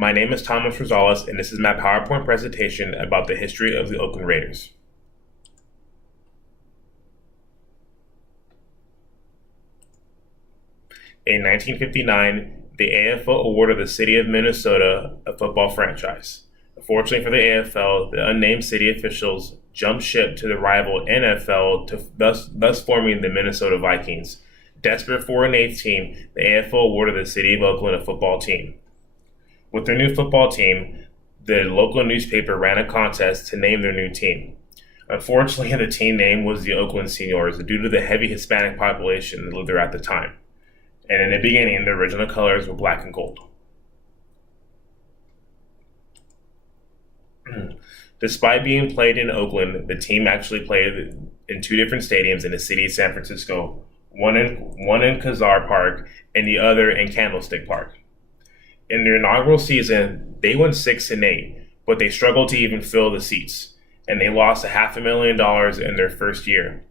My name is Thomas Rosales, and this is my PowerPoint presentation about the history of the Oakland Raiders. In 1959, the AFL awarded the city of Minnesota a football franchise. Unfortunately for the AFL, the unnamed city officials jumped ship to the rival NFL, thus forming the Minnesota Vikings. Desperate for an eighth team, the AFL awarded the city of Oakland a football team. With their new football team, the local newspaper ran a contest to name their new team. Unfortunately, the team name was the Oakland Seniors due to the heavy Hispanic population that lived there at the time. And in the beginning, the original colors were black and gold. Despite being played in Oakland, the team actually played in two different stadiums in the city of San Francisco, one in Kezar Park and the other in Candlestick Park. In their inaugural season, they went 6-8, but they struggled to even fill the seats, and they lost $500,000 in their first year.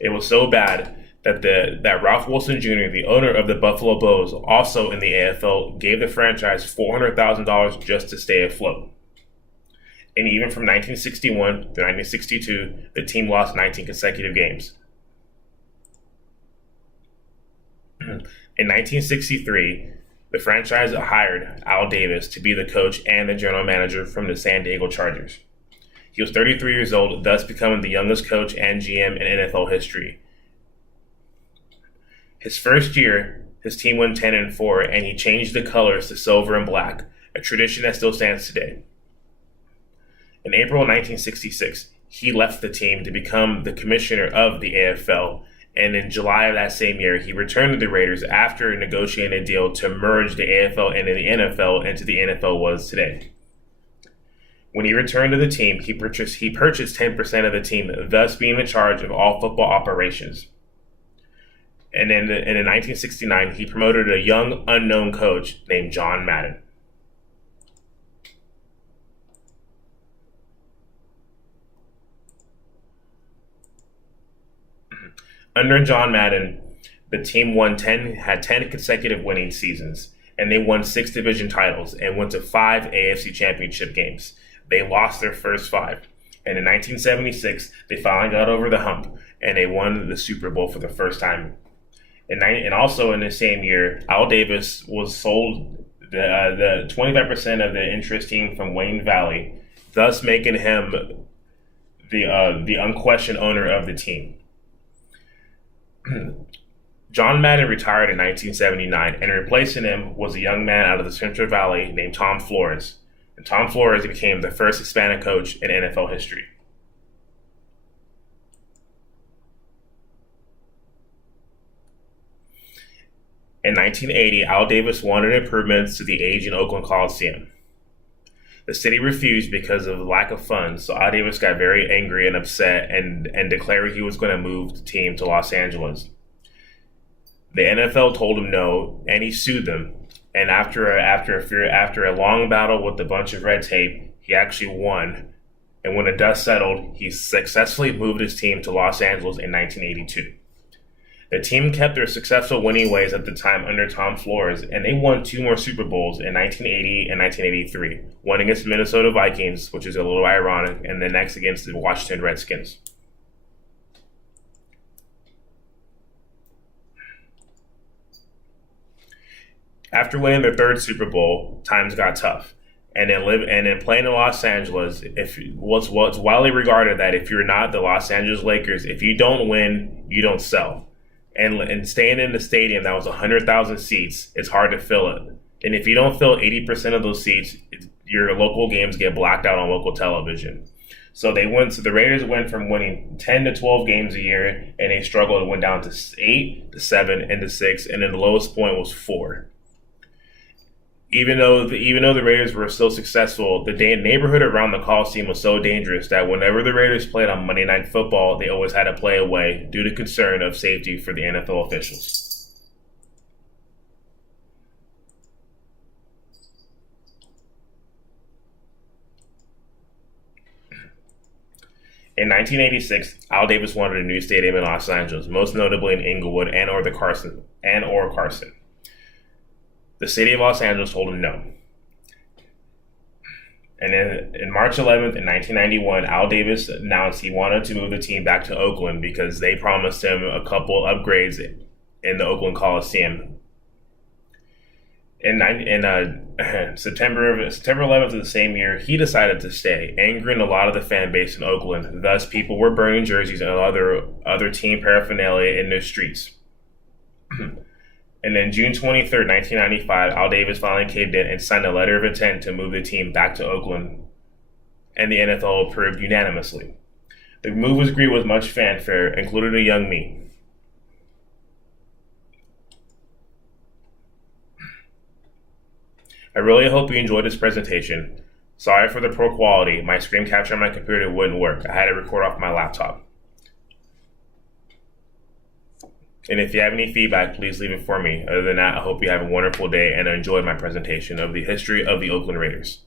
It was so bad that Ralph Wilson Jr., the owner of the Buffalo Bills, also in the AFL, gave the franchise $400,000 just to stay afloat. And even from 1961 to 1962, the team lost 19 consecutive games. In 1963, the franchise hired Al Davis to be the coach and the general manager from the San Diego Chargers. He was 33 years old, thus becoming the youngest coach and GM in NFL history. His first year, his team went 10-4, and he changed the colors to silver and black, a tradition that still stands today. In April 1966, he left the team to become the commissioner of the AFL, and in July of that same year, he returned to the Raiders after negotiating a deal to merge the AFL and the NFL into the NFL was today. When he returned to the team, he purchased 10% of the team, thus being in charge of all football operations. And in 1969, he promoted a young, unknown coach named John Madden. Under John Madden, the team had 10 consecutive winning seasons, and they won 6 division titles and went to 5 AFC championship games. They lost their first 5. And in 1976, they finally got over the hump, and they won the Super Bowl for the first time. And also in the same year, Al Davis was sold the 25% of the interest team from Wayne Valley, thus making him the unquestioned owner of the team. John Madden retired in 1979, and replacing him was a young man out of the Central Valley named Tom Flores. And Tom Flores became the first Hispanic coach in NFL history. In 1980, Al Davis wanted improvements to the aging Oakland Coliseum. The city refused because of the lack of funds, so Al Davis got very angry and upset and declared he was going to move the team to Los Angeles. The NFL told him no, and he sued them. And after a long battle with a bunch of red tape, he actually won. And when the dust settled, he successfully moved his team to Los Angeles in 1982. The team kept their successful winning ways at the time under Tom Flores, and they won 2 more Super Bowls in 1980 and 1983, one against the Minnesota Vikings, which is a little ironic, and the next against the Washington Redskins. After winning their 3rd Super Bowl, times got tough. And then playing in Los Angeles, what's widely regarded that if you're not the Los Angeles Lakers, if you don't win, you don't sell. And staying in the stadium that was 100,000 seats, it's hard to fill it. And if you don't fill 80% of those seats, your local games get blacked out on local television. So the Raiders went from winning 10 to 12 games a year, and they struggled and went down to 8 to 7 and to 6, and then the lowest point was 4. Even though the Raiders were so successful, the neighborhood around the Coliseum was so dangerous that whenever the Raiders played on Monday Night Football, they always had to play away due to concern of safety for the NFL officials. In 1986, Al Davis wanted a new stadium in Los Angeles, most notably in Inglewood and/or Carson. The city of Los Angeles told him no. And then in March 11th, in 1991, Al Davis announced he wanted to move the team back to Oakland because they promised him a couple upgrades in the Oakland Coliseum. In September 11th of the same year, he decided to stay, angering a lot of the fan base in Oakland. Thus, people were burning jerseys and other team paraphernalia in the streets. And then June 23rd, 1995, Al Davis finally caved in and signed a letter of intent to move the team back to Oakland, and the NFL approved unanimously. The move was greeted with much fanfare, including a young me. I really hope you enjoyed this presentation. Sorry for the poor quality. My screen capture on my computer wouldn't work. I had to record off my laptop. And if you have any feedback, please leave it for me. Other than that, I hope you have a wonderful day and enjoyed my presentation of the history of the Oakland Raiders.